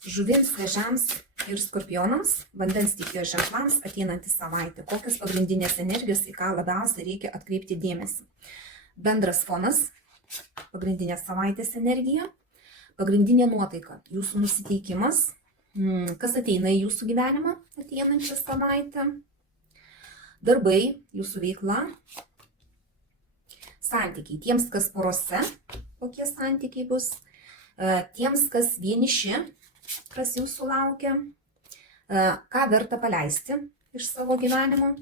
Žuvims, vėžiams ir skorpionams, vandens stichijos ženklams ateinantį savaitę. Kokios pagrindinės energijos, į ką labiausiai reikia atkreipti dėmesį. Bendras fonas, pagrindinė savaitės energija, pagrindinė nuotaika, jūsų nusiteikimas, kas ateina į jūsų gyvenimą ateinančią savaitę, darbai, jūsų veikla, santykiai, tiems, kas porose, kokie santykiai bus, tiems, kas vieniši, kas jūsų laukia, ką verta paleisti iš savo gyvenimo,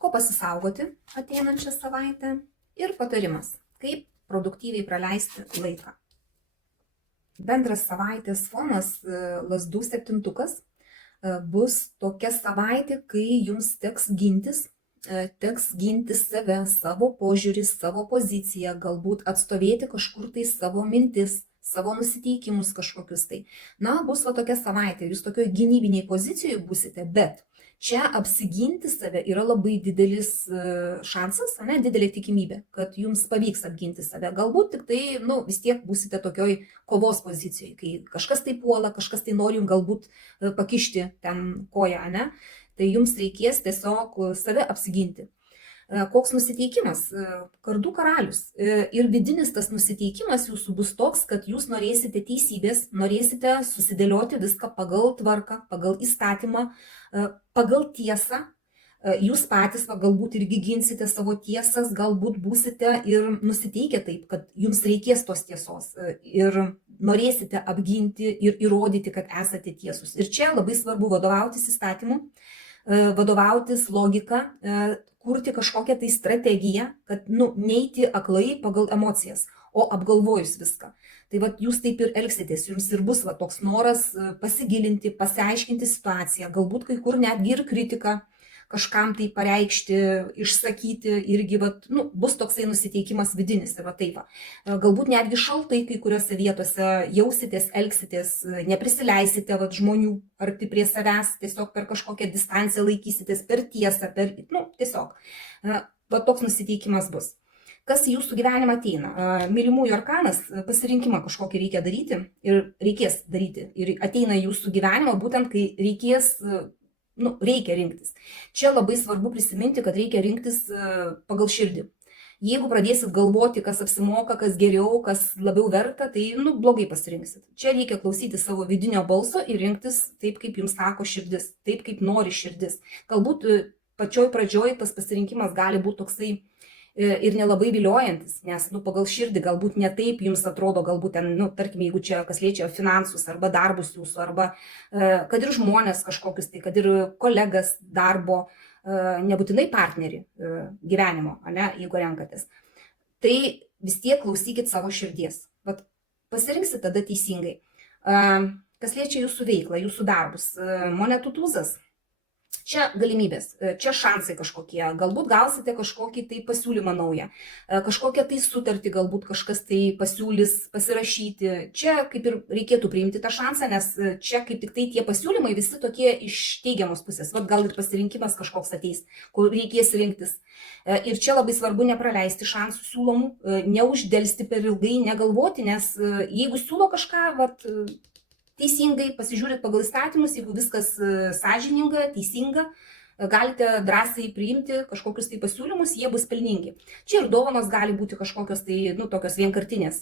ko pasisaugoti ateinančią savaitę ir patarimas, kaip produktyviai praleisti laiką. Bendras savaitės fonas, lazdų septintukas, bus tokia savaitė, kai jums teks ginti save, savo požiūrį, savo poziciją, galbūt atstovėti kažkur tai savo mintis, savo nusiteikimus kažkokius tai. Na, bus va tokia savaitė, jūs tokioj gynybiniai pozicijoje būsite, bet čia apsiginti save yra labai didelis šansas, didelė tikimybė, kad jums pavyks apginti save. Galbūt tik tai, vis tiek būsite tokioj kovos pozicijoje, kai kažkas tai puola, kažkas tai nori jums galbūt pakišti ten koją, tai jums reikės tiesiog save apsiginti. Koks nusiteikimas? Kardų karalius. Ir vidinis tas nusiteikimas jūsų bus toks, kad jūs norėsite teisybės, norėsite susidėlioti viską pagal tvarką, pagal įstatymą, pagal tiesą. Jūs patys galbūt irgi ginsite savo tiesas, galbūt būsite ir nusiteikę taip, kad jums reikės tos tiesos ir norėsite apginti ir įrodyti, kad esate tiesus. Ir čia labai svarbu vadovautis įstatymu, vadovautis logika, kurti kažkokią tai strategiją, kad neiti aklai pagal emocijas, o apgalvojus viską. Tai jūs taip ir elgsitės, jums ir bus toks noras pasigilinti, pasiaiškinti situaciją, galbūt kai kur netgi ir kritiką kažkam tai pareikšti, išsakyti, irgi bus toksai nusiteikimas vidinis. Galbūt netgi šaltai kai kuriuose vietose jausitės, elgsitės, neprisileisite žmonių arti prie savęs, tiesiog per kažkokią distanciją laikysitės, per tiesą, tiesiog. Toks nusiteikimas bus. Kas į jūsų gyvenimą ateina? Mylimųjų arkanas, pasirinkimą kažkokį reikia daryti ir reikės daryti. Ir ateina į jūsų gyvenimą būtent, kai reikia rinktis. Čia labai svarbu prisiminti, kad reikia rinktis pagal širdį. Jeigu pradėsit galvoti, kas apsimoka, kas geriau, kas labiau verta, tai blogai pasirinksit. Čia reikia klausyti savo vidinio balso ir rinktis taip, kaip jums sako širdis, taip, kaip nori širdis. Galbūt pačioj pradžioj tas pasirinkimas gali būti toksai ir nelabai viliojantis, nes pagal širdį galbūt ne taip jums atrodo, galbūt ten, tarkim, jeigu čia kas liečia finansus arba darbus jūsų, arba kad ir žmonės kažkokius, tai kad ir kolegas darbo, nebūtinai partnerį gyvenimo, jeigu renkatės. Tai vis tiek klausykit savo širdies. Pasirinksit tada teisingai. Kas liečia jūsų veiklą, jūsų darbus, monetų tūzas. Čia galimybės, čia šansai kažkokie, galbūt gausite kažkokį tai pasiūlymą naują, kažkokią tai sutartį galbūt kažkas tai pasiūlys pasirašyti. Čia kaip ir reikėtų priimti tą šansą, nes čia kaip tik tai tie pasiūlymai visi tokie iš teigiamos pusės. Gal ir pasirinkimas kažkoks ateis, kur reikės rinktis. Ir čia labai svarbu nepraleisti šansų siūlomų, neuždelsti per ilgai, negalvoti, nes jeigu siūlo kažką, teisingai, pasižiūrėt pagal įstatymus, jeigu viskas sąžininga, teisinga, galite drąsiai priimti kažkokius tai pasiūlymus, jie bus pelningi. Čia ir dovanos gali būti kažkokios tai, tokios vienkartinės,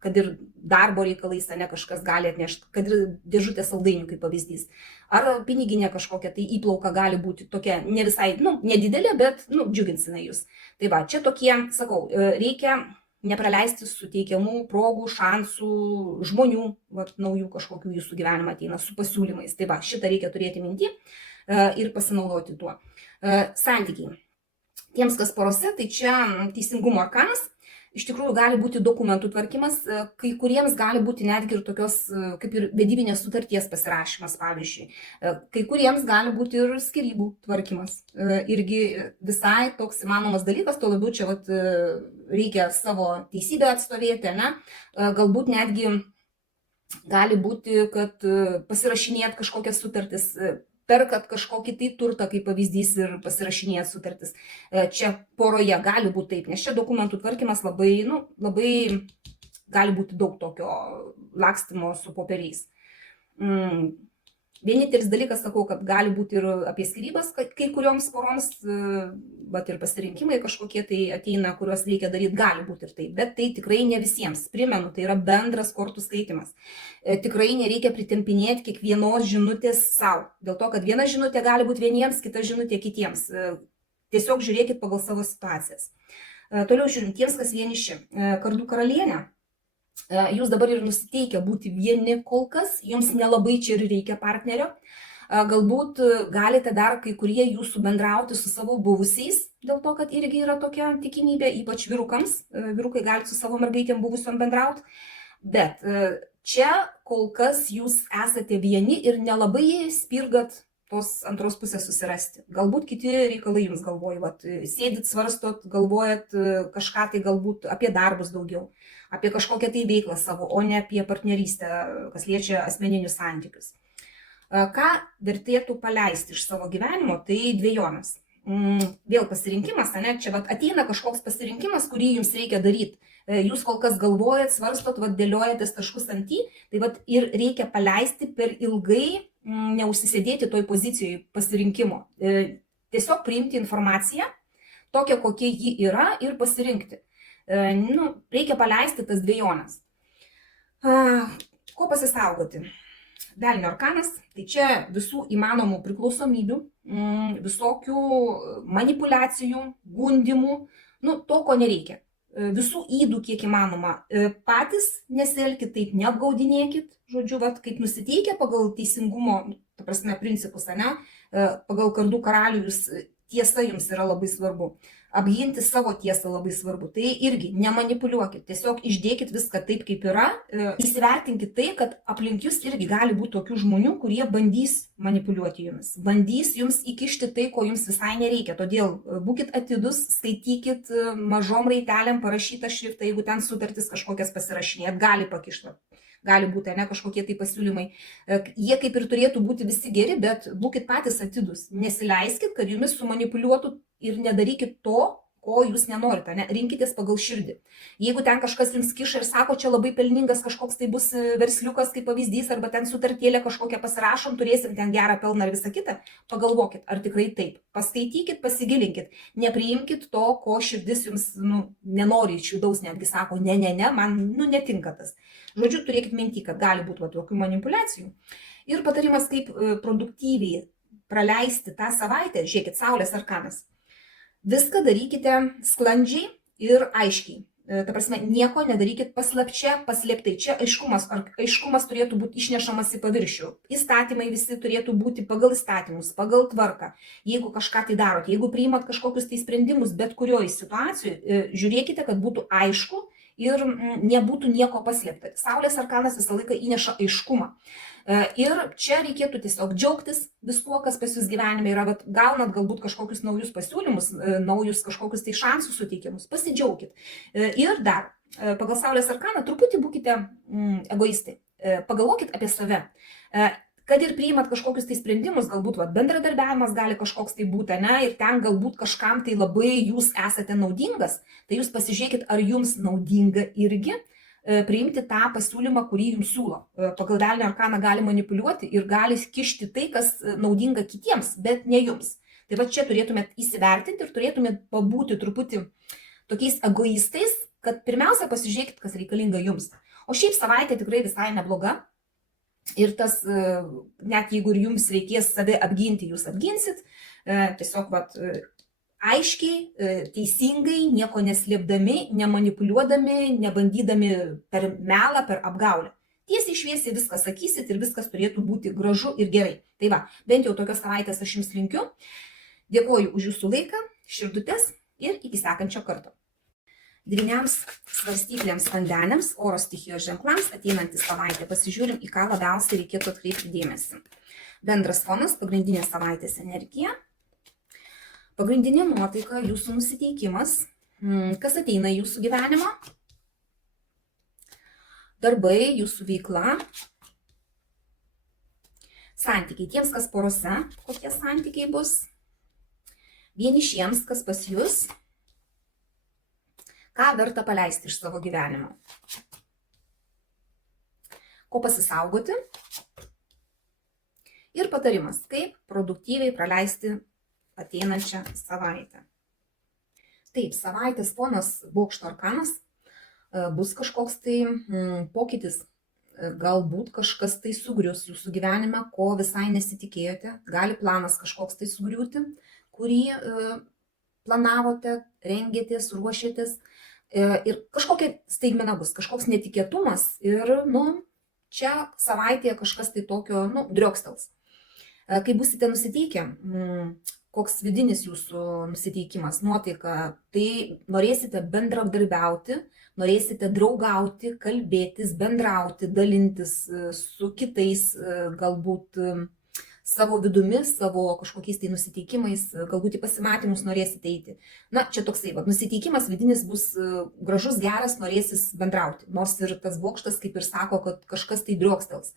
kad ir darbo reikalais, kažkas gali atnešti, kad ir dėžutė saldainių kaip pavyzdys. Ar piniginė kažkokia tai įplauka gali būti tokia ne visai, nedidelė, bet, džiuginsina jūs. Tai čia tokie, sakau, reikia nepraleisti suteikiamų progų, šansų, žmonių, naujų kažkokių jūsų gyvenimą ateina su pasiūlymais. Tai šitą reikia turėti minty ir pasinaudoti tuo. Santykiai. Tiems, kas porose, tai čia teisingumo arkanas. Iš tikrųjų gali būti dokumentų tvarkymas, kai kuriems gali būti netgi ir tokios kaip ir vedybinės sutarties pasirašymas, pavyzdžiui. Kai kuriems gali būti ir skyrybų tvarkymas. Irgi visai toks įmanomas dalykas, tuo labiau čia reikia savo teisybę atstovėti, galbūt netgi gali būti, kad pasirašinėt kažkokias sutartis, perkat kažkokį tai turtą, kaip pavyzdys, ir pasirašinėjat sutartis. Čia poroje gali būti taip, nes čia dokumentų tvarkymas labai gali būti daug tokio lakstymo su popieriais. Vienintelis dalykas, sakau, kad gali būti ir apie skyrybas kai kurioms poroms, bet ir pasirinkimai kažkokie tai ateina, kuriuos reikia daryti, gali būti ir taip, bet tai tikrai ne visiems. Primenu, tai yra bendras kortų skaitimas. Tikrai nereikia pritempinėti kiekvienos žinutės savo, dėl to, kad viena žinutė gali būti vieniems, kita žinutė kitiems. Tiesiog žiūrėkit pagal savo situacijas. Toliau žiūrim, tiems, kas vieniši. Kardų karalienė. Jūs dabar ir nusiteikę būti vieni kol kas, jums nelabai čia ir reikia partnerio. Galbūt galite dar kai kurie jūsų bendrauti su savo buvusiais, dėl to, kad irgi yra tokia tikimybė, ypač vyrukams. Vyrukai gali su savo mergaitėm buvusiom bendrauti. Bet čia kol kas jūs esate vieni ir nelabai spirgat tos antros pusės susirasti. Galbūt kiti reikalai jums galvoja, sėdit, svarstot, galvojat kažką tai galbūt apie darbus daugiau, apie kažkokią tai veiklą savo, o ne apie partnerystę, kas liečia asmeninius santykius. Ką vertėtų paleisti iš savo gyvenimo, tai dvejonės. Vėl pasirinkimas, ne? Čia ateina kažkoks pasirinkimas, kurį jums reikia daryti. Jūs kol kas galvojat, svarstot, dėliojatės taškus ant į, tai ir reikia paleisti per ilgai, neužsisėdėti toj pozicijai pasirinkimo. Tiesiog priimti informaciją, tokią, kokia ji yra, ir pasirinkti. Reikia paleisti tas dvejonės. Ko pasisaugoti? Velnio arkanas, tai čia visų įmanomų priklausomybių, visokių manipulacijų, gundimų, to, ko nereikia. Visų ydų, kiek įmanoma. Patys nesielkit taip, neapgaudinėkit, žodžiu, kaip nusiteikę pagal teisingumo, ta prasme, principus, ne? Pagal kardų karalių tiesa jums yra labai svarbu. Apginti savo tiesą labai svarbu. Tai irgi nemanipuliuokit, tiesiog išdėkit viską taip, kaip yra. Įsivertinkit tai, kad aplink jūs irgi gali būti tokių žmonių, kurie bandys manipuliuoti jumis. Bandys jums įkišti tai, ko jums visai nereikia. Todėl būkit atidus, skaitykit mažom raitelėm parašytą šriftą, jeigu ten sutartis kažkokias pasirašinėt, gali pakišti. Gali būti, ne, kažkokie tai pasiūlymai. Jie kaip ir turėtų būti visi geri, bet būkit patys atidus. Nesileiskit, kad jumis sumanipuliuotų ir nedarykit to, ko jūs nenorite, ne? Rinkitės pagal širdį. Jeigu ten kažkas jums kiša ir sako, čia labai pelningas kažkoks tai bus versliukas kaip pavyzdys, arba ten sutartėlę kažkokią pasirašom, turėsim ten gerą pelną ir visą kitą, pagalvokit, ar tikrai taip. Paskaitykit, pasigilinkit, nepriimkit to, ko širdis jums nenori iš vidaus, netgi sako, ne, man netinka tas. Žodžiu, turėkit minty, kad gali būti tokių manipulacijų. Ir patarimas, kaip produktyviai praleisti tą savaitę, žiūrėkit, Saulės arkanas. Viską darykite sklandžiai ir aiškiai. Ta prasme, nieko nedarykit paslapčia, paslėptai. Čia aiškumas turėtų būti išnešamas į paviršių. Įstatymai visi turėtų būti pagal įstatymus, pagal tvarką. Jeigu kažką tai darot, jeigu priimat kažkokius tai sprendimus, bet kurioje situacijoje, žiūrėkite, kad būtų aišku ir nebūtų nieko paslėpta. Saulės arkanas visą laiką įneša aiškumą. Ir čia reikėtų tiesiog džiaugtis viskuo, kas pas jūs gyvenime yra, bet gaunat galbūt kažkokius naujus pasiūlymus, naujus kažkokius tai šansus suteikimus, pasidžiaugkit. Ir dar, pagal Saulės arkaną truputį būkite egoistai, pagalvokit apie save. Kad ir priimat kažkokius tai sprendimus, galbūt bendradarbiavimas gali kažkoks tai būti, ne, ir ten galbūt kažkam tai labai jūs esate naudingas, tai jūs pasižiūrėkit, ar jums naudinga irgi priimti tą pasiūlymą, kurį jums siūlo. Pagal velnio arkaną gali manipuliuoti ir gali kišti tai, kas naudinga kitiems, bet ne jums. Tai čia turėtumėt įsivertinti ir turėtumėt pabūti truputį tokiais egoistais, kad pirmiausia pasižiūrėkit, kas reikalinga jums. O šiaip savaitė tikrai visai nebloga. Ir tas, net jeigu ir jums reikės save apginti, jūs apginsit. Tiesiog aiškiai, teisingai, nieko neslėpdami, nemanipuliuodami, nebandydami per melą, per apgaulę. Tiesiai šviesiai viską sakysit ir viskas turėtų būti gražu ir gerai. Tai bent jau tokios savaitės aš jums linkiu. Dėkoju už jūsų laiką, širdutes ir iki sekančio karto. Dvyniams, svarstyklėms, vandeniams, oro stichijos ženklams ateinantį savaitę pasižiūrim, į ką labiausiai reikėtų atkreipti dėmesį. Bendras fonas, pagrindinė savaitės energija. Pagrindinė nuotaika, jūsų nusiteikimas, kas ateina į jūsų gyvenimą, darbai, jūsų veikla, santykiai, tiems, kas porose, kokie santykiai bus, vienišiems, kas pas jūs, ką verta paleisti iš savo gyvenimo. ko pasisaugoti. Ir patarimas, kaip produktyviai praleisti ateinančią savaitę. Taip, savaitės fonas bokšto arkanas bus kažkoks tai pokytis, galbūt kažkas tai sugrius jūsų gyvenime, ko visai nesitikėjote, gali planas kažkoks tai sugriūti, kurį planavote, rengėtės, ruošėtės ir kažkokia staigmena bus, kažkoks netikėtumas ir, čia savaitėje kažkas tai tokio, driokstels. Kai busite nusiteikę, koks vidinis jūsų nusiteikimas, nuotaika, tai norėsite bendradarbiauti, norėsite draugauti, kalbėtis, bendrauti, dalintis su kitais, galbūt savo vidumi, savo kažkokiais tai nusiteikimais, galbūt į pasimatymus norėsite eiti. Čia toksai, nusiteikimas vidinis bus gražus, geras, norėsis bendrauti, nors ir tas bokštas kaip ir sako, kad kažkas tai driokstels.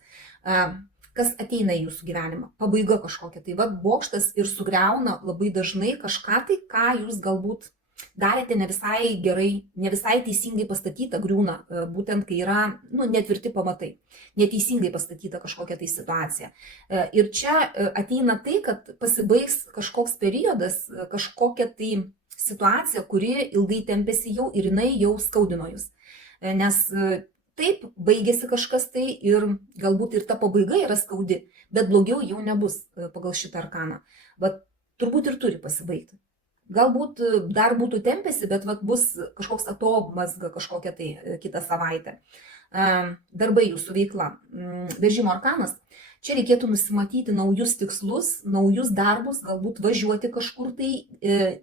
Kas ateina į jūsų gyvenimą, pabaiga kažkokia. Tai bokštas ir sugriauna labai dažnai kažką tai, ką jūs galbūt darėte ne visai gerai, ne visai teisingai pastatyta griūna, būtent kai yra netvirti pamatai, neteisingai pastatyta kažkokia tai situacija. Ir čia ateina tai, kad pasibaigs kažkoks periodas, kažkokia tai situacija, kuri ilgai tempėsi jau ir jinai jau skaudino jūs. Nes taip, baigėsi kažkas tai ir galbūt ir ta pabaiga yra skaudi, bet blogiau jau nebus pagal šitą arkaną. Turbūt ir turi pasibaigti. Galbūt dar būtų tempėsi, bet bus kažkoks atomazga kažkokia tai kitą savaitę. Darbai jūsų veikla. Vežimo arkanas. Čia reikėtų nusimatyti naujus tikslus, naujus darbus, galbūt važiuoti kažkur tai,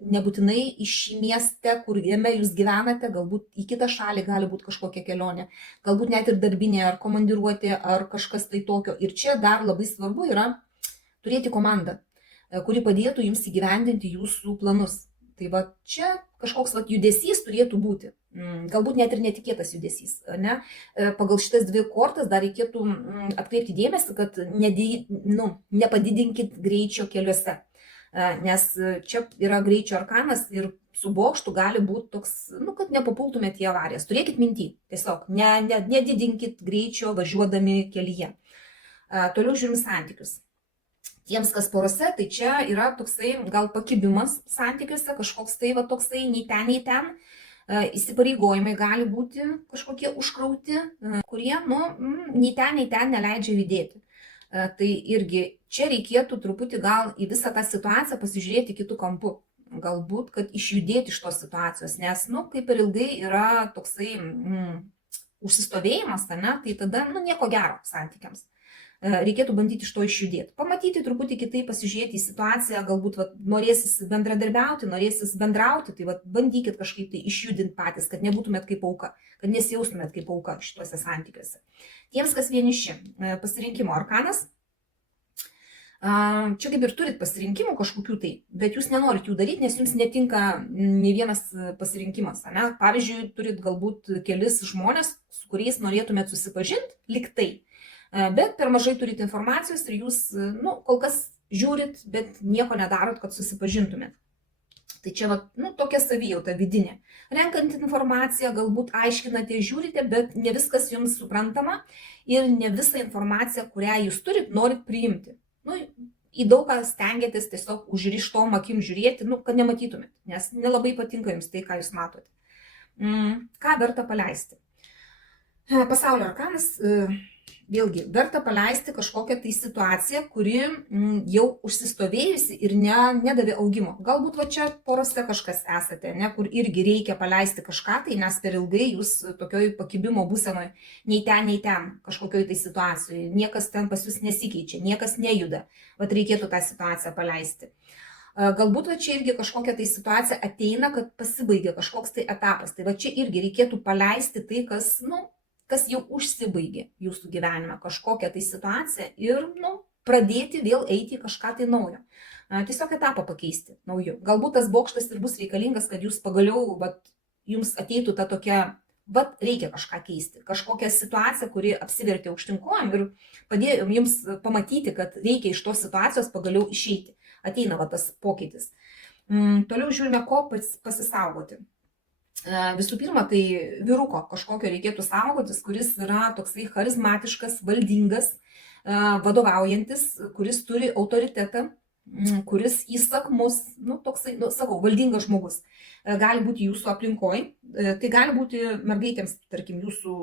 nebūtinai iš mieste, kur jame jūs gyvenate, galbūt į kitą šalį gali būti kažkokia kelionė, galbūt net ir darbinė, ar komandiruotė, ar kažkas tai tokio. Ir čia dar labai svarbu yra turėti komandą, kuri padėtų jums įgyvendinti jūsų planus. Tai čia kažkoks judesys turėtų būti. Galbūt net ir netikėtas judesys. Pagal šitas dvi kortas dar reikėtų atkreipti dėmesį, kad nepadidinkit greičio keliuose. Nes čia yra greičio arkanas ir su bokštu gali būti toks, kad nepapultumėte į avarijas. Turėkit minty, tiesiog nedidinkit greičio važiuodami kelyje. Toliau žiūrim santykius. Tiems, kas porose, tai čia yra toksai gal pakibimas santykiuose, kažkoks tai toksai nei ten. Įsipareigojimai gali būti kažkokie užkrauti, kurie, nei ten neleidžia judėti. Tai irgi čia reikėtų truputį gal į visą tą situaciją pasižiūrėti kitų kampų. Galbūt, kad išjudėti iš tos situacijos, nes, kaip per ilgai yra toksai užsistovėjimas, tai tada, nieko gero santykiams. Reikėtų bandyti iš to išjudėti. Pamatyti truputį kitaip, pasižiūrėti į situaciją, galbūt norėsis bendradarbiauti, norėsis bendrauti, tai bandykit kažkaip tai išjudinti patys, kad nebūtumėt kaip auka, kad nesijaustumėt kaip auka šituose santykiuose. Tiems, kas vieniši, pasirinkimo arkanas. Čia kaip ir turit pasirinkimų kažkokių tai, bet jūs nenorit jų daryti, nes jums netinka nei vienas pasirinkimas. Pavyzdžiui, turit galbūt kelis žmonės, su kuriais norėtumėt susipažinti, lyg tai. Bet per mažai turite informacijos ir jūs, kol kas žiūrit, bet nieko nedarot, kad susipažintumėt. Tai čia, tokia savijauta vidinė. Renkant informaciją, galbūt aiškinate, žiūrite, bet ne viskas jums suprantama ir ne visą informaciją, kurią jūs turit, norit priimti. Į daug ką stengiatės tiesiog užrištom akim žiūrėti, kad nematytumėt, nes nelabai patinka jums tai, ką jūs matote. Ką verta paleisti? Pasaulio arkanas. Vėlgi, verta paleisti kažkokią tai situaciją, kuri jau užsistovėjusi ir nedavė augimo. Galbūt čia porose kažkas esate, kur irgi reikia paleisti kažką tai, nes per ilgai jūs tokioj pakibimo būsenoje nei ten kažkokioj tai situacijoje. Niekas ten pas jūs nesikeičia, niekas nejuda. Reikėtų tą situaciją paleisti. Galbūt čia irgi kažkokia tai situacija ateina, kad pasibaigia kažkoks tai etapas. Tai čia irgi reikėtų paleisti tai, kas jau užsibaigė jūsų gyvenime, kažkokią tai situaciją ir, pradėti vėl eiti į kažką tai naujo. Tiesiog etapą pakeisti nauju. Galbūt tas bokštas ir bus reikalingas, kad jūs pagaliau, jums ateitų ta tokia, reikia kažką keisti. Kažkokią situaciją, kuri apsivertė aukštyn kojom ir padėjo jums pamatyti, kad reikia iš tos situacijos pagaliau išeiti. Ateina tas pokytis. Toliau žiūrime, ko pasisaugoti. Visų pirma, tai vyruko kažkokio reikėtų saugotis, kuris yra toksai charizmatiškas, valdingas, vadovaujantis, kuris turi autoritetą, kuris įsakmus, toksai, sakau, valdingas žmogus. Gali būti jūsų aplinkoje, tai gali būti mergaitėms, tarkim, jūsų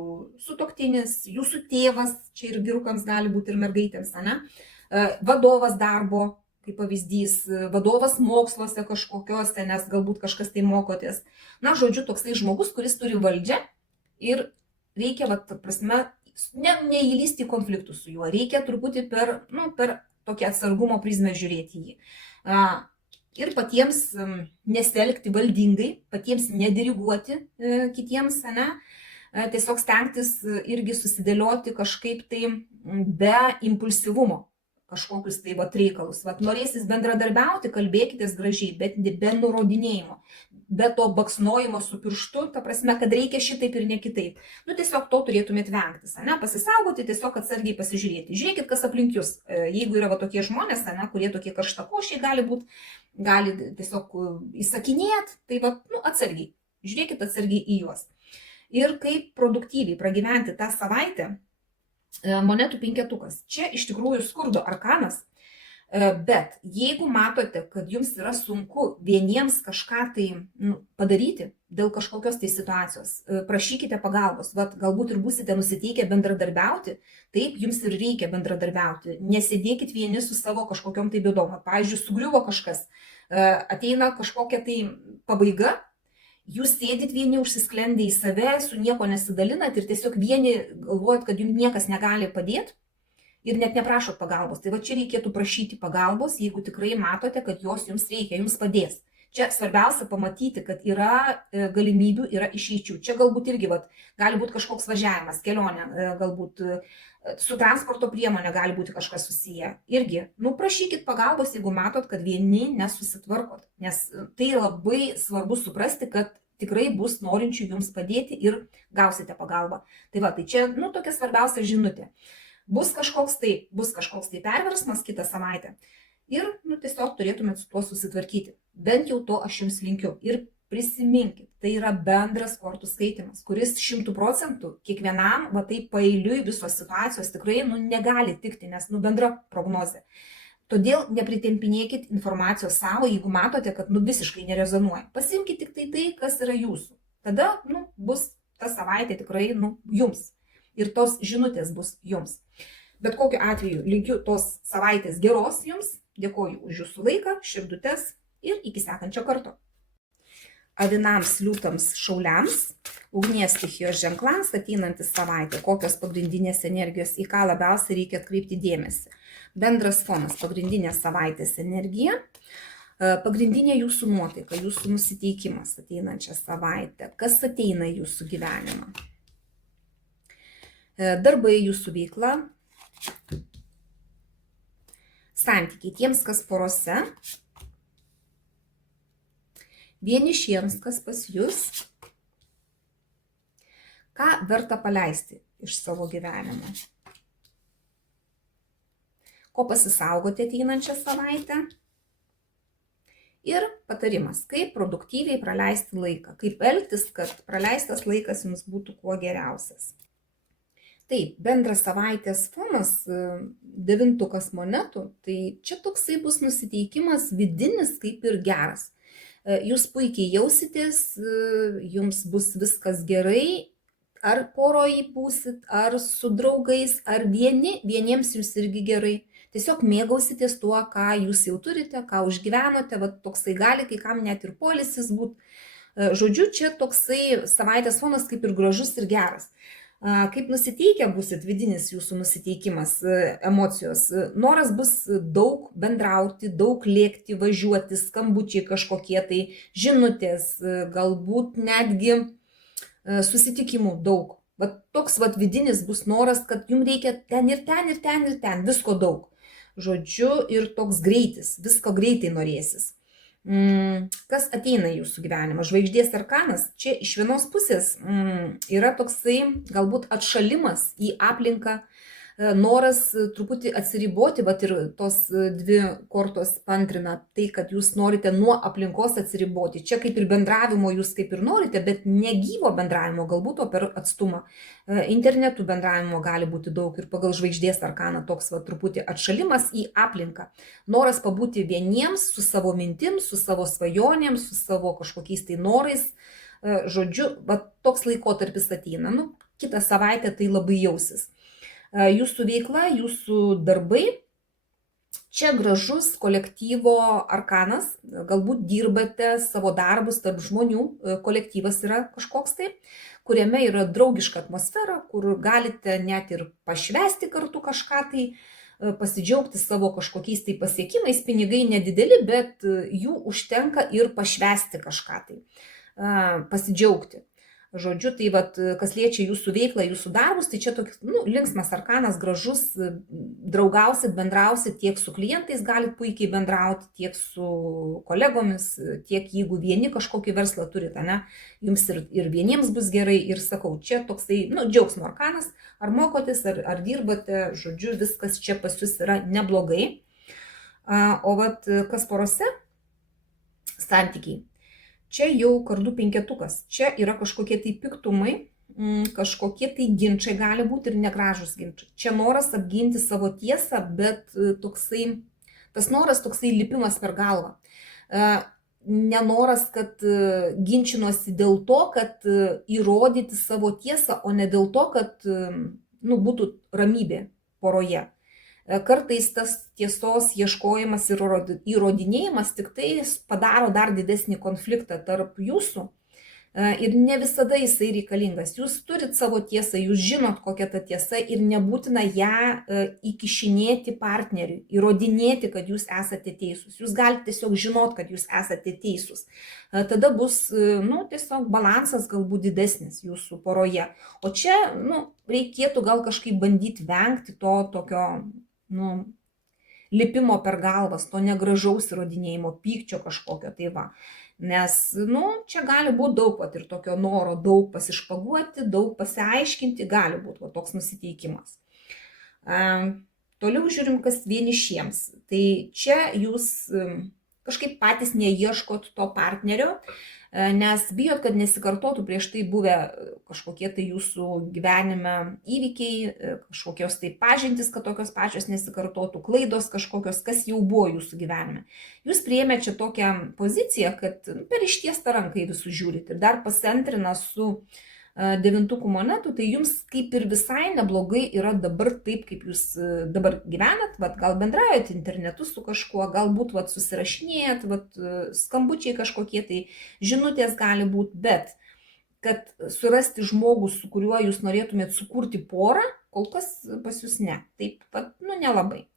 sutuoktinis, jūsų tėvas, čia ir vyrukams gali būti ir mergaitėms, ne? Vadovas darbo, kaip pavyzdys, vadovas moksluose kažkokiuose, nes galbūt kažkas tai mokotės. Žodžiu, toksai žmogus, kuris turi valdžią ir reikia, prasme, neįlysti į konfliktus su juo, reikia truputį per tokią atsargumo prizmę žiūrėti jį. Ir patiems nesielgti valdingai, patiems nediriguoti kitiems, ne? Tiesiog stengtis irgi susidėlioti kažkaip tai be impulsyvumo kažkokius tai reikalus. Norėsis bendradarbiauti, kalbėkitės gražiai, bet be nurodinėjimo, be to baksnojimo su pirštu, ta prasme, kad reikia šitaip ir ne kitaip. Tiesiog to turėtumėt vengtis, ne? Pasisaugoti, tiesiog atsargiai pasižiūrėti. Žiūrėkit, kas aplink jūs. Jeigu yra tokie žmonės, ne, kurie tokie karštakošiai gali būti, gali tiesiog įsakinėti, tai atsargiai. Žiūrėkit atsargiai į juos. Ir kaip produktyviai pragyventi tą savaitę, monetų penketukas. Čia iš tikrųjų skurdo arkanas, bet jeigu matote, kad jums yra sunku vieniems kažką tai padaryti dėl kažkokios tai situacijos, prašykite pagalbos, galbūt ir būsite nusiteikę bendradarbiauti, taip jums ir reikia bendradarbiauti, nesėdėkit vieni su savo kažkokiom tai bėdom. Pavyzdžiui, sugriuvo kažkas, ateina kažkokia tai pabaiga, jūs sėdit vieni užsisklendę į save, su nieko nesidalinat ir tiesiog vieni galvojat, kad jums niekas negali padėti ir net neprašot pagalbos. Tai čia reikėtų prašyti pagalbos, jeigu tikrai matote, kad jos jums reikia, jums padės. Čia svarbiausia pamatyti, kad yra galimybių, yra išeičių. Čia galbūt irgi gali būti kažkoks važiavimas, kelionė, galbūt su transporto priemonė gali būti kažkas susiję. Irgi, prašykit pagalbos, jeigu matot, kad vieni nesusitvarkot. Nes tai labai svarbu suprasti, kad tikrai bus norinčių jums padėti ir gausite pagalbą. Tai čia, tokia svarbiausia žinutė. Bus kažkoks tai perversmas kitą savaitę. Ir, tiesiog turėtumėt su tuo susitvarkyti. Bent jau to aš jums linkiu. Ir prisiminkit, tai yra bendras kortų skaitimas, kuris 100% kiekvienam, taip paeiliui visos situacijos tikrai, negali tikti, nes, bendra prognozė. Todėl nepritempinėkit informacijos savo, jeigu matote, kad, visiškai nerezonuoja. Pasiimkit tik tai, kas yra jūsų. Tada, bus ta savaitė tikrai, jums. Ir tos žinutės bus jums. Bet kokiu atveju linkiu tos savaitės geros jums. Dėkoju už jūsų laiką, širdutes ir iki sekančio karto. Avinams, liūtams, šauliams, ugnies stichijos ženklams ateinantis savaitė, kokios pagrindinės energijos, į ką labiausiai reikia atkreipti dėmesį. Bendras fonas, pagrindinė savaitės energija, pagrindinė jūsų nuotaika, jūsų nusiteikimas ateinančią savaitę, kas ateina į jūsų gyvenimą. Darbai, jūsų veikla. Santykiai tiems, kas porose, vienišiems, kas pas jūs, ką verta paleisti iš savo gyvenimo, ko pasisaugoti ateinančią savaitę ir patarimas, kaip produktyviai praleisti laiką, kaip elgtis, kad praleistas laikas jums būtų kuo geriausias. Taip, bendras savaitės fonas, devintukas monetų, tai čia toksai bus nusiteikimas vidinis kaip ir geras. Jūs puikiai jausitės, jums bus viskas gerai, ar poroje būsit, ar su draugais, ar vieniems jūs irgi gerai. Tiesiog mėgausitės tuo, ką jūs jau turite, ką užgyvenote, toksai gali kai kam net ir poilsis būti. Žodžiu, čia toksai savaitės fonas kaip ir gražus ir geras. Kaip nusiteikę būsit, vidinis jūsų nusiteikimas, emocijos. Noras bus daug bendrauti, daug lėkti, važiuoti, skambučiai kažkokie tai, žinutės, galbūt netgi susitikimų daug. Toks vidinis bus noras, kad jums reikia ten ir ten ir ten ir ten, visko daug. Žodžiu, ir toks greitis, visko greitai norėsis. Kas ateina į jūsų gyvenimą? Žvaigždės arkanas, čia iš vienos pusės yra toksai galbūt atšalimas į aplinką, Noras truputį atsiriboti, vat ir tos dvi kortos pantrina tai, kad jūs norite nuo aplinkos atsiriboti. Čia kaip ir bendravimo jūs kaip ir norite, bet ne gyvo bendravimo, galbūt o per atstumą. Internetu bendravimo gali būti daug ir pagal žvaigždės arkaną toks va, truputį atšalimas į aplinką. Noras pabūti vieniems su savo mintims, su savo svajonėms, su savo kažkokiais tai norais. Žodžiu, va, toks laikotarpis ateina. Nu, kitą savaitę tai labai jausis. Jūsų veikla, jūsų darbai, čia gražus kolektyvo arkanas, galbūt dirbate savo darbus tarp žmonių, kolektyvas yra kažkoks tai, kuriame yra draugiška atmosfera, kur galite net ir pašvęsti kartu kažką tai, pasidžiaugti savo kažkokiais tai pasiekimais, pinigai nedideli, bet jų užtenka ir pašvęsti kažką tai, pasidžiaugti. Žodžiu, tai vat, kas liečia jūsų veiklą, jūsų darbus, tai čia toks linksmas arkanas, gražus, draugausit, bendrausit, tiek su klientais galit puikiai bendrauti, tiek su kolegomis, tiek jeigu vieni kažkokį verslą turite, ne, jums ir vieniems bus gerai, ir sakau, čia toksai, džiaugsmo arkanas, ar mokotės, ar dirbate, žodžiu, viskas čia pas jūs yra neblogai. O vat, kas porose, santykiai. Čia jau kardų penketukas, čia yra kažkokie tai piktumai, kažkokie tai ginčiai gali būti ir negražus ginčiai. Čia noras apginti savo tiesą, bet tas noras toksai lipimas per galvą. Nenoras, kad ginčinuosi dėl to, kad įrodyti savo tiesą, o ne dėl to, kad būtų ramybė poroje. Kartais tas tiesos ieškojimas ir įrodinėjimas tik tai padaro dar didesnį konfliktą tarp jūsų ir ne visada jisai reikalingas. Jūs turit savo tiesą, jūs žinot, kokia ta tiesa ir nebūtina ją įkišinėti partneriui, įrodinėti, kad jūs esate teisūs. Jūs galite tiesiog žinot, kad jūs esate teisūs. Tada bus tiesiog balansas galbūt didesnis jūsų poroje. O čia reikėtų gal kažkaip bandyti vengti to tokio lipimo per galvas, to negražaus įrodinėjimo, pykčio kažkokio tai va. Nes, čia gali būti daug ir tokio noro, daug pasišpaguoti, daug pasiaiškinti, gali būti toks nusiteikimas. Toliau žiūrim, kas vienišiems. Tai čia jūs kažkaip patys neieškot to partnerio, nes bijot, kad nesikartotų prieš tai buvę kažkokie tai jūsų gyvenime įvykiai, kažkokios tai pažintys, kad tokios pačios nesikartotų, klaidos kažkokios, kas jau buvo jūsų gyvenime. Jūs priėmė čia tokią poziciją, kad per ištiestą ranką į visus žiūrit ir dar pasentrina su devintukų monetų, tai jums kaip ir visai neblogai yra dabar taip, kaip jūs dabar gyvenat, gal bendraujat internetu su kažkuo, galbūt susirašinėjat, skambučiai kažkokie, tai žinutės gali būti, bet kad surasti žmogų, su kuriuo jūs norėtumėt sukurti porą, kol kas pas jūs ne. Taip, nelabai.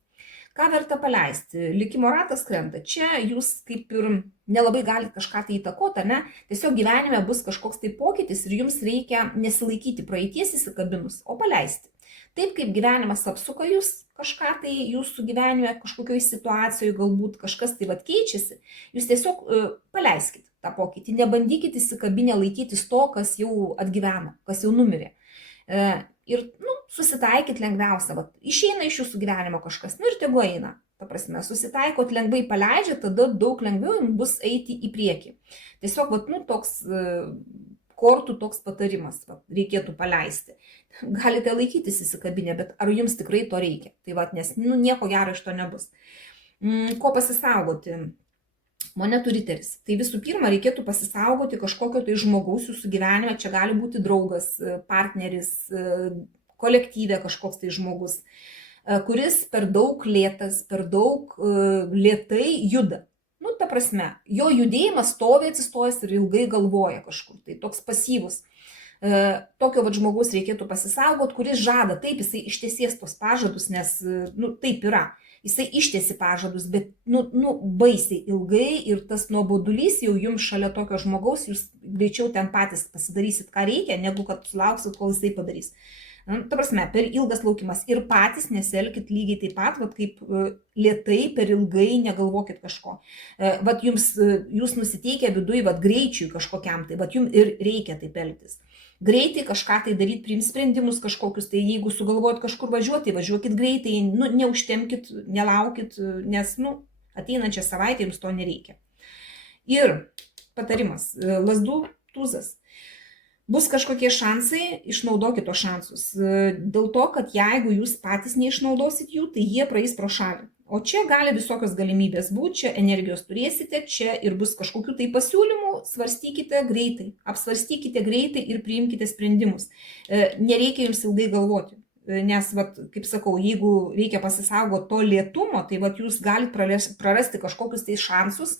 Ką verta paleisti? Likimo ratas krenta. Čia jūs kaip ir nelabai galite kažką tai įtakoti, ne? Tiesiog gyvenime bus kažkoks tai pokytis ir jums reikia nesilaikyti praeities įsikabinus, o paleisti. Taip kaip gyvenimas apsuka jūs, kažką tai jūsų gyvenime, kažkokioje situacijoje galbūt kažkas tai keičiasi, jūs tiesiog paleiskite tą pokytį, nebandykite įsikabinę laikytis to, kas jau atgyveno, kas jau numirė. Ir susitaikyt lengviausia, išeina iš jūsų gyvenimo kažkas, ir tegu eina. Ta prasme, susitaikot lengvai paleidžia, tada daug lengviau jums bus eiti į priekį. Tiesiog, toks kortų toks patarimas, reikėtų paleisti. Galite laikytis įsikabinę, bet ar jums tikrai to reikia? Tai nes nieko gero iš to nebus. Ko pasisaugoti? Monetų riteris. Tai visų pirma, reikėtų pasisaugoti kažkokio tai žmogaus jūsų gyvenime, čia gali būti draugas, partneris, kolektyve kažkoks tai žmogus, kuris per daug lėtas, per daug lėtai juda. Ta prasme, jo judėjimas stovi atsistojęs ir ilgai galvoja kažkur, tai toks pasyvus. Tokio žmogaus reikėtų pasisaugoti, kuris žada, taip jisai ištiesės tos pažadus, nes taip yra. Jisai ištiesi pažadus, bet baisiai ilgai ir tas nuobodulys jau jums šalia tokio žmogaus, jūs greičiau ten patys pasidarysit, ką reikia, negu kad sulauksit, kol jisai padarys. Ta prasme, per ilgas laukimas ir patys nesielkit lygiai taip pat, kaip lėtai, per ilgai negalvokit kažko. Jūs nusiteikę viduje greičiui kažkokiam, tai jums ir reikia taip elgtis. Greitai kažką tai daryti, priimti sprendimus kažkokius, tai jeigu sugalvojat kažkur važiuoti, važiuokit greitai, nu, neužtemkit, nelaukit, nes, nu, ateinančią savaitę jums to nereikia. Ir patarimas, lazdų tūzas. Bus kažkokie šansai, išnaudokit tos šansus. Dėl to, kad jeigu jūs patys neišnaudosit jų, tai jie praeis pro šalį. O čia gali visokios galimybės būti, čia energijos turėsite, čia ir bus kažkokių tai pasiūlymų, svarstykite greitai, apsvarstykite greitai ir priimkite sprendimus. Nereikia jums ilgai galvoti, nes, vat, kaip sakau, jeigu reikia pasisaugoti to lėtumo, tai vat, jūs galite prarasti kažkokius tai šansus,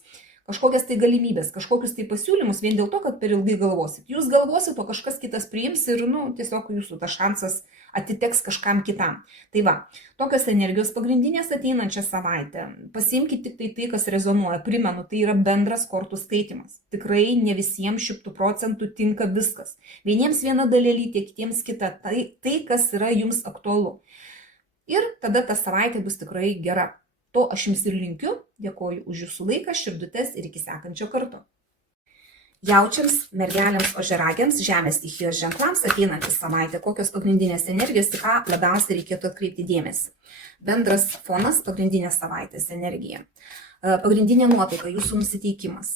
kažkokias tai galimybės, kažkokius tai pasiūlymus vien dėl to, kad per ilgai galvosit. Jūs galvosit, o kažkas kitas priims ir, nu, tiesiog jūsų tas šansas atiteks kažkam kitam. Tai va, tokios energijos pagrindinės ateinančią savaitę. Pasiimkite tik tai, kas rezonuoja. Primenu, tai yra bendras kortų skaitimas. Tikrai ne visiems 100% tinka viskas. Vieniems viena dalelytė, kitiems kita. Tai, kas yra jums aktualu. Ir tada ta savaitė bus tikrai gera. To aš jums ir linkiu, dėkoju už jūsų laiką, širdutes ir iki sekančio karto. Jaučiams, mergelėms, ožiaragiams, žemės stichijos ženklams ateinantį savaitę, kokios pagrindinės energijos, į ką labiausiai reikėtų atkreipti dėmesį. Bendras fonas, pagrindinės savaitės energija. Pagrindinė nuotaika, jūsų nusiteikimas.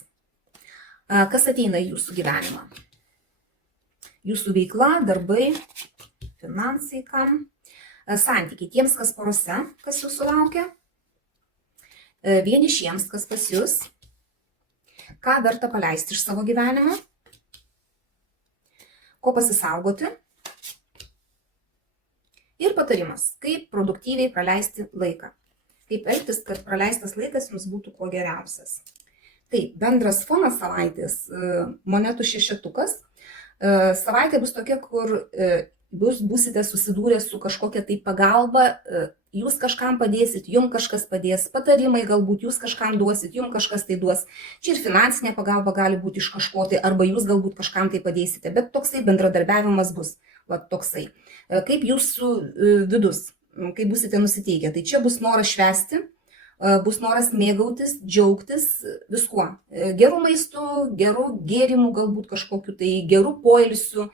Kas ateina į jūsų gyvenimą? Jūsų veikla, darbai, finansai, kam? Santykiai tiems, kas porose, kas jūsų laukia. Vienišiems, kas pas jūs, ką verta paleisti iš savo gyvenimo, ko pasisaugoti ir patarimas, kaip produktyviai praleisti laiką, kaip elgtis, kad praleistas laikas jums būtų kuo geriausias. Taip, bendras fonas savaitės, monetų šešetukas, savaitė bus tokia, kur būsite susidūrę su kažkokia tai pagalba, jūs kažkam padėsit, jums kažkas padės, patarimai galbūt jūs kažkam duosit, jums kažkas tai duos. Čia ir finansinė pagalba gali būti iš kažko tai, arba jūs galbūt kažkam tai padėsite, bet toksai bendradarbiavimas bus, va toksai. Kaip jūsų vidus, kaip būsite nusiteikę, tai čia bus noras švęsti, bus noras mėgautis, džiaugtis viskuo. Gerų maistų, gerų gėrimų, galbūt kažkokiu tai gerų poilsių.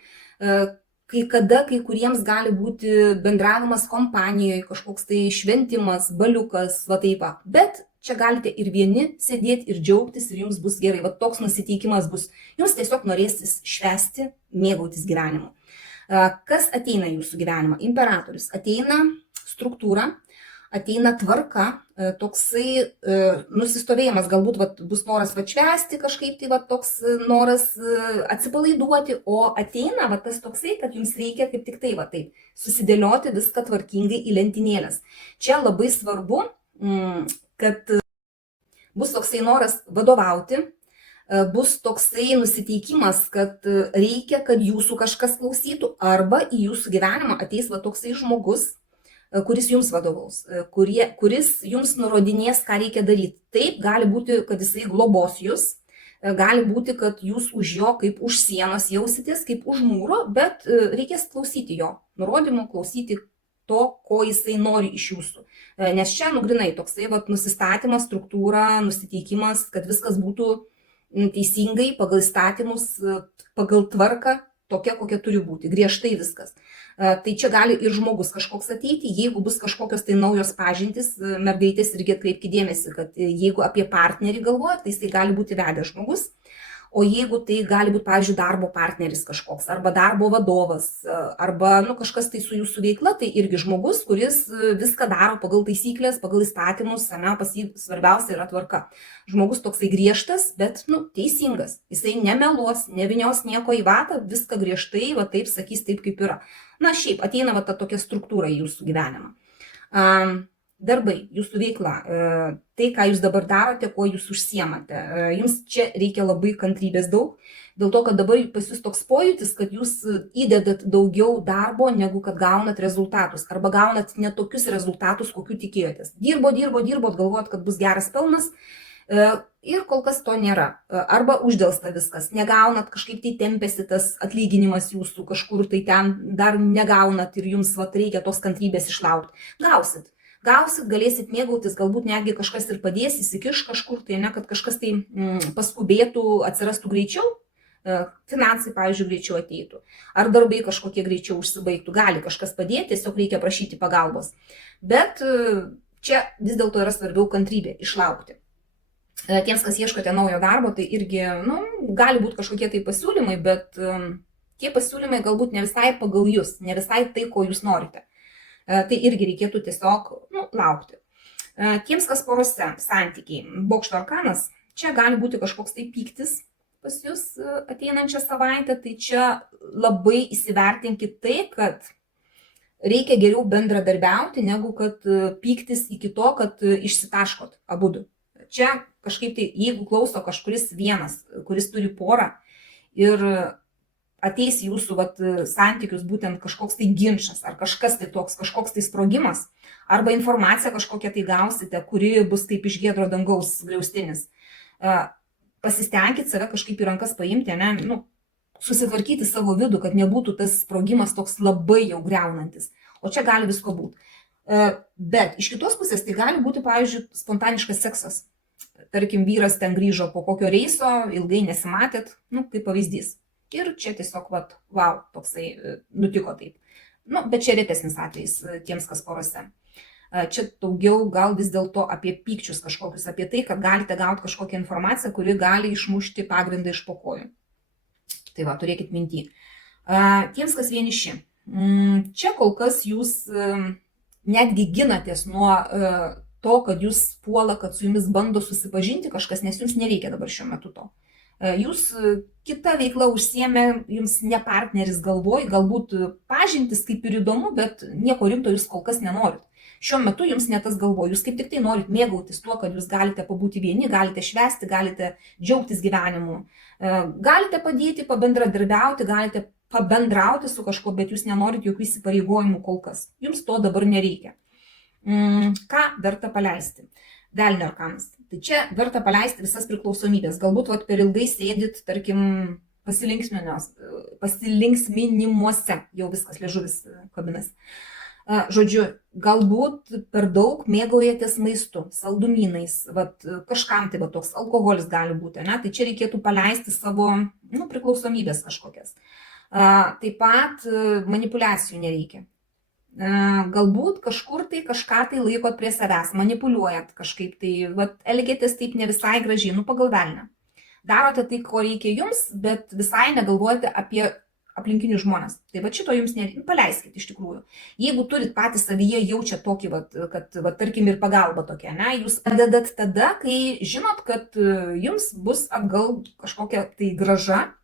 Kai kada, kai kuriems gali būti bendravimas kompanijoje, kažkoks tai šventimas, baliukas, va taip va. Bet čia galite ir vieni sėdėti ir džiaugtis ir jums bus gerai. Va toks nusiteikimas bus. Jums tiesiog norėsis švęsti, mėgautis gyvenimu. Kas ateina į jūsų gyvenimą? Imperatorius. Ateina struktūra, ateina tvarka, toksai nusistovėjimas, galbūt vat, bus noras švęsti kažkaip, tai vat, toks noras atsipalaiduoti, o ateina vat, tas toksai, kad jums reikia kaip tik tai, vat, taip, susidėlioti viską tvarkingai į lentynėlės. Čia labai svarbu, kad bus toksai noras vadovauti, bus toksai nusiteikimas, kad reikia, kad jūsų kažkas klausytų, arba į jūsų gyvenimą ateis va, toksai žmogus, kuris jums vadovaus, kuris jums nurodinės, ką reikia daryti. Taip, gali būti, kad jisai globos jūs, gali būti, kad jūs už jo kaip už sienos jausitės, kaip už mūro, bet reikės klausyti jo nurodymų, klausyti to, ko jisai nori iš jūsų. Nes čia nugrinai toksai vat, nusistatymas, struktūra, nusiteikimas, kad viskas būtų teisingai, pagal įstatymus, pagal tvarką, tokia, kokia turi būti, griežtai viskas. Tai čia gali ir žmogus kažkoks ateiti, jeigu bus kažkokios tai naujos pažintys, mergaitės irgi atkreipkite dėmesį, kad jeigu apie partnerį galvoja, tai jisai gali būti vedęs žmogus, o jeigu tai gali būti, pavyzdžiui, darbo partneris kažkoks, arba darbo vadovas, arba kažkas tai su jūsų veikla, tai irgi žmogus, kuris viską daro pagal taisyklės, pagal įstatymus, pas jį svarbiausia yra tvarka. Žmogus toksai griežtas, bet teisingas, jisai nemeluos, nevinios nieko į vatą, viską griežtai, va taip sakys taip, kaip yra. Na šiaip, ateina va ta tokia struktūra į jūsų gyvenimą. Darbai, jūsų veikla, tai, ką jūs dabar darote, kuo jūs užsiemate. Jums čia reikia labai kantrybės daug, dėl to, kad dabar pas jūs toks pojūtis, kad jūs įdedat daugiau darbo, negu kad gaunat rezultatus, arba gaunat ne tokius rezultatus, kokių tikėjotės. Dirbot, galvojot, kad bus geras pelnas, ir kol kas to nėra. Arba uždėlsta viskas, negaunat, kažkaip tai tempėsi tas atlyginimas jūsų, kažkur tai ten dar negaunat ir jums reikia tos kantrybės išlaukti. Gausit, galėsit mėgautis, galbūt netgi kažkas ir padės, įsikiš kažkur, tai ne, kad kažkas tai paskubėtų, atsirastų greičiau, finansai, pavyzdžiui, greičiau ateitų, ar darbai kažkokie greičiau užsibaigtų, gali kažkas padėti, tiesiog reikia prašyti pagalbos. Bet čia vis dėlto yra svarbiau kantrybė, išlaukti. Tiems, kas ieškote naujo darbo, tai irgi, gali būti kažkokie tai pasiūlymai, bet tie pasiūlymai galbūt ne visai pagal jūs, ne visai tai, ko jūs norite. Tai irgi reikėtų tiesiog, laukti. Tiems, kas porose santykiai, bokšto arkanas, čia gali būti kažkoks tai pyktis pas jūs ateinančią savaitę, tai čia labai įsivertinkit tai, kad reikia geriau bendradarbiauti, negu kad pyktis iki to, kad išsitaškot abudu. Čia kažkaip tai, jeigu klauso kažkuris vienas, kuris turi porą ir ateis jūsų santykius būtent kažkoks tai ginčas, ar kažkas tai toks, kažkoks tai sprogimas, arba informacija kažkokią tai gausite, kuri bus kaip iš giedro dangaus griaustinis. Pasistengkit save kažkaip į rankas paimti, susitvarkyti savo vidų, kad nebūtų tas sprogimas toks labai jau greunantis. O čia gali visko būti. Bet iš kitos pusės tai gali būti, pavyzdžiui, spontaniškas seksas. Tarkim, vyras ten grįžo po kokio reiso, ilgai nesimatėt, kaip pavyzdys. Ir čia tiesiog, toksai nutiko taip. Bet čia retesnis atvejis tiems, kas porose. Čia daugiau gal vis dėlto apie pykčius kažkokius, apie tai, kad galite gauti kažkokią informaciją, kuri gali išmušti pagrindą iš po kojų. Tai turėkit minty. Tiems, kas vieniši. Čia kol kas jūs netgi ginatės nuo to, kad jūs puola, kad su jumis bando susipažinti kažkas, nes jums nereikia dabar šiuo metu to. Jūs kita veikla užsiėmė, jums ne partneris galvoj, galbūt pažintis kaip ir įdomu, bet nieko rimto jūs kol kas nenorit. Šiuo metu jums ne tas galvoj, jūs kaip tik tai norit mėgautis tuo, kad jūs galite pabūti vieni, galite švęsti, galite džiaugtis gyvenimu, galite padėti, pabendradarbiauti, galite pabendrauti su kažkuo, bet jūs nenorit jokių įsipareigojimų kol kas. Jums to dabar nereikia. Ką verta paleisti? Velnio arkanas. Tai čia verta paleisti visas priklausomybės. Galbūt per ilgai sėdit, tarkim, pasilinksminimuose. Jau viskas, liežuvis kabinas. Žodžiu, galbūt per daug mėgaujatės maistu, saldumynais, kažkam tai toks alkoholis gali būti, tai čia reikėtų paleisti savo priklausomybės kažkokias. Taip pat manipulacijų nereikia. Galbūt kažkur tai kažką tai laikot prie savęs, manipuliuojat kažkaip tai, elgėtės taip ne visai gražiai, pagal velnią. Darote tai, ko reikia jums, bet visai negalvojate apie aplinkinius žmonės. Tai šito jums nereikia, paleiskit iš tikrųjų. Jeigu turit patys savyje jaučia tokį, kad tarkim ir pagalba tokia, jūs padedat tada, kai žinot, kad jums bus atgal kažkokia tai grąža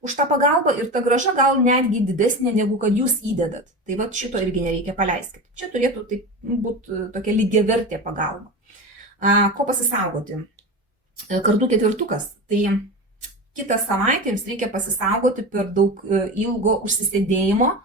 už tą pagalbą ir ta grąža gal netgi didesnė, negu kad jūs įdedat. Tai šito irgi nereikia, paleiskit. Čia turėtų būti tokia lygiavertė pagalba. Ko pasisaugoti? Kardų ketvirtukas. Tai kitą savaitę jums reikia pasisaugoti per daug ilgo užsisėdėjimo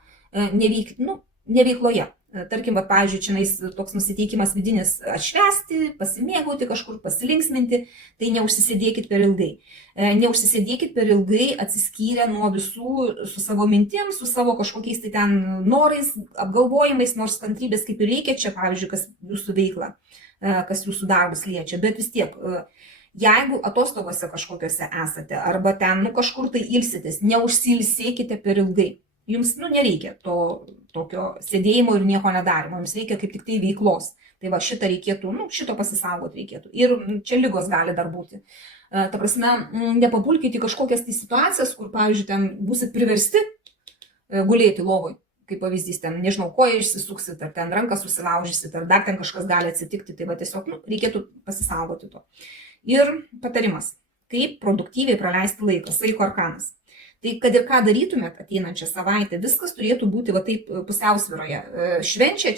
neveikloje. Tarkim, pavyzdžiui, čia toks nusiteikimas vidinis atšvęsti, pasimėgauti kažkur, pasilinksminti, tai neužsisėdėkit per ilgai. Neužsisėdėkit per ilgai atsiskyrę nuo visų su savo mintim, su savo kažkokiais tai ten norais, apgalvojimais, nors kantrybės kaip ir reikia čia, pavyzdžiui, kas jūsų veikla, kas jūsų darbus liečia, bet vis tiek, jeigu atostogose kažkokiose esate, arba ten kažkur tai ilsitės, neužsilsėkite per ilgai. Jums nereikia tokio sėdėjimo ir nieko nedarimo, jums reikia kaip tik tai veiklos. Tai šitą reikėtų, šito pasisaugoti reikėtų. Ir čia ligos gali dar būti. Ta prasme, nepapulkite į kažkokias tai situacijas, kur, pavyzdžiui, ten būsit priversti gulėti lovoj. Kaip pavyzdys, ten, nežinau, koją išsisuksit, ar ten ranką susilaužysit, ar dar ten kažkas gali atsitikti. Tai tiesiog reikėtų pasisaugoti to. Ir patarimas, kaip produktyviai praleisti laiką, saiko arkanas. Tai kad ir ką darytumėt ateinančią savaitę, viskas turėtų būti taip pusiausvyroje. Švenčia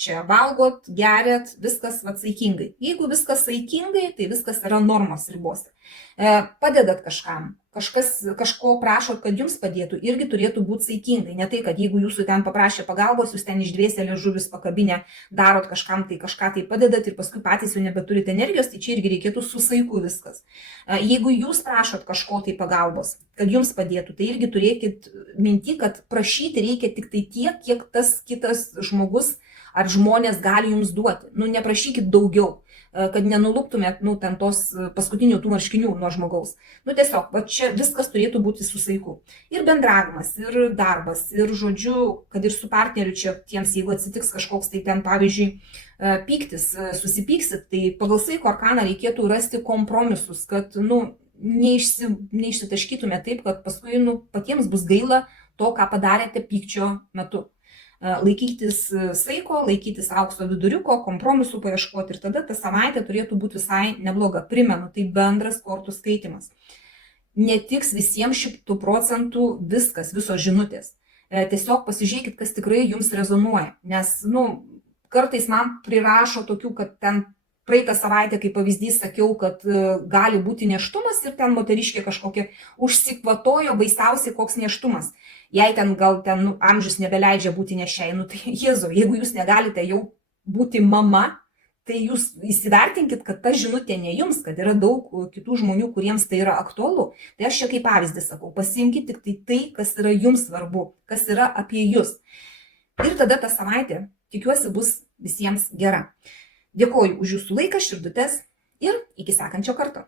čia valgot, geriat, viskas saikingai. Jeigu viskas saikingai, tai viskas yra normos ribose. Padedat kažkam, kažko prašot, kad jums padėtų, irgi turėtų būti saikingai. Ne tai, kad jeigu jūsų ten paprašė pagalbos, jūs ten išdvėsę liežuvius pakabinę, darot kažkam tai kažką tai padedat ir paskui patys jau nebeturite energijos, tai čia irgi reikėtų su saiku viskas. Jeigu jūs prašot kažko tai pagalbos, kad jums padėtų, tai irgi turėkit minti, kad prašyti reikia tik tai tiek, kiek tas kitas žmogus ar žmonės gali jums duoti. Nu, neprašykit daugiau, kad nenuluptumėt, nu, ten tos paskutinių tų marškinių nuo žmogaus. Nu, tiesiog, va čia viskas turėtų būti su saiku. Ir bendravimas, ir darbas, ir žodžiu, kad ir su partneriu čia tiems, jeigu atsitiks kažkoks tai ten, pavyzdžiui, pyktis, susipyksit, tai pagal saiko arkaną reikėtų rasti kompromisus, kad, nu, neišsitaškytume taip, kad paskui, nu, patiems bus gaila to, ką padarėte pykčio metu. Laikytis saiko, laikytis aukso viduriuko, kompromisų paieškoti ir tada ta savaitė turėtų būti visai nebloga. Primenu, tai bendras kortų skaitimas. Netiks visiems 100% viskas, visos žinutės. Tiesiog pasižiūrėkit, kas tikrai jums rezonuoja, nes, nu, kartais man prirašo tokių, kad ten praeitą savaitę, kaip pavyzdys, sakiau, kad gali būti nėštumas ir ten moteriškė kažkokia užsikvatojo baisiausiai koks nėštumas. Jei ten gal ten, nu, amžius nebeleidžia būti nešiai, nu tai Jėzau, jeigu jūs negalite jau būti mama, tai jūs įsivertinkit, kad ta žinutė ne jums, kad yra daug kitų žmonių, kuriems tai yra aktualu. Tai aš čia kaip pavyzdį sakau, pasiimkit tik tai, kas yra jums svarbu, kas yra apie jūs. Ir tada ta savaitė, tikiuosi, bus visiems gera. Dėkoju už jūsų laiką, širdutes ir iki sekančio karto.